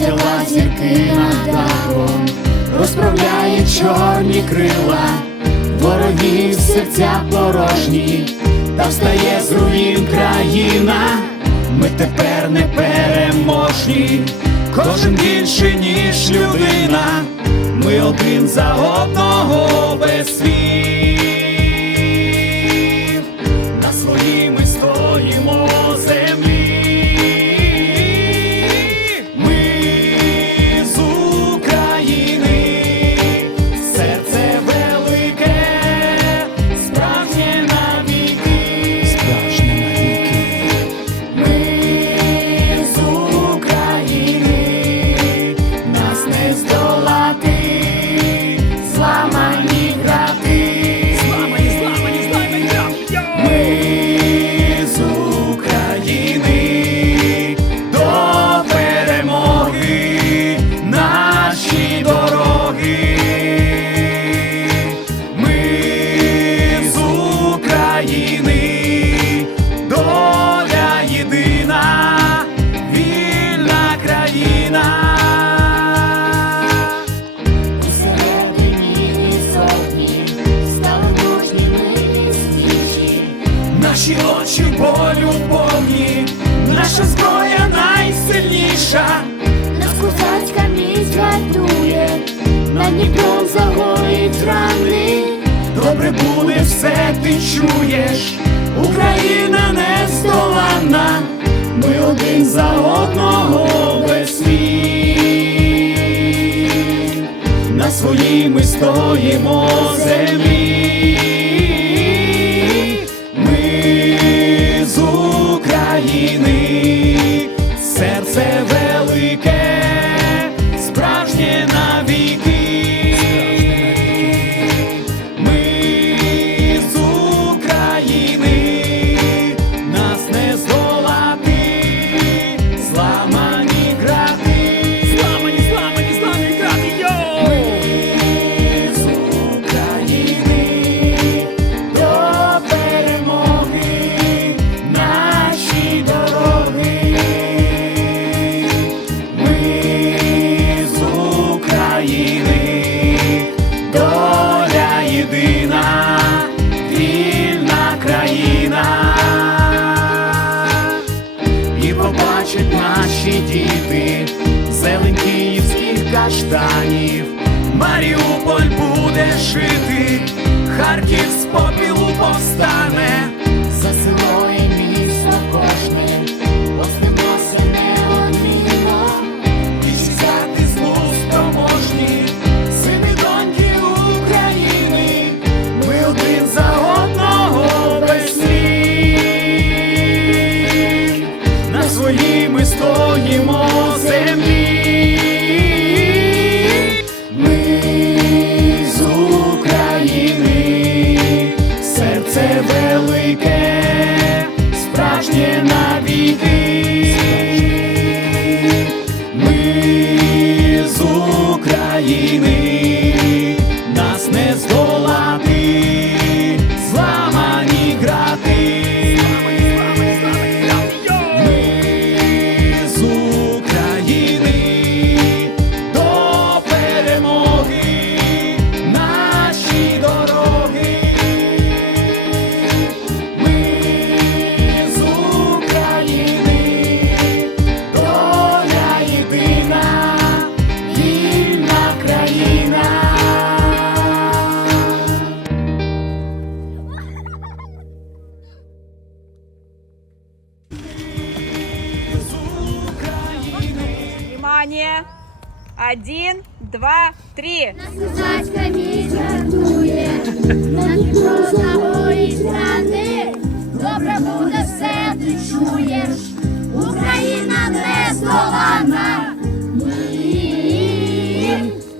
ангела зірки над дахом, розправляє чорні крила, ворогів серця порожні, та встає з руїн країна. Ми тепер не переможні, кожен більше, ніж людина. Ми один за одного без слів. Країна. Усередині сотні стали мужніми стічі. Наші очі болю повні, наша зброя найсильніша. Нас козацька міць гартує, на Дніпром загоїть рани. Добре буде все, ти чуєш, Україна нездоланна, ми один за одного На ми стоїмо землі. Єдина, вільна країна. І побачать наші діти зелень київських каштанів. Маріуполь буде жити, Харків з попілу повстане. Внимание! Один, два, три. Козацька міць гартує, на Дніпро загоїть рани. Добре буде все, ти чуєш, Україна не здолана. Ми,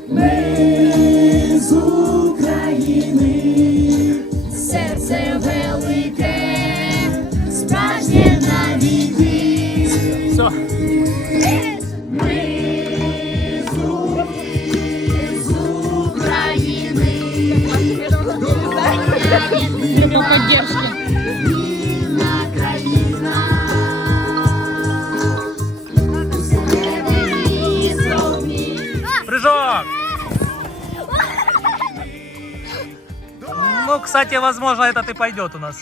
Ми з України, серце велике, справжнє навіки. Ми Вільна країна. Усередині Егорок! Ну, кстати, возможно, этот и пойдет у нас.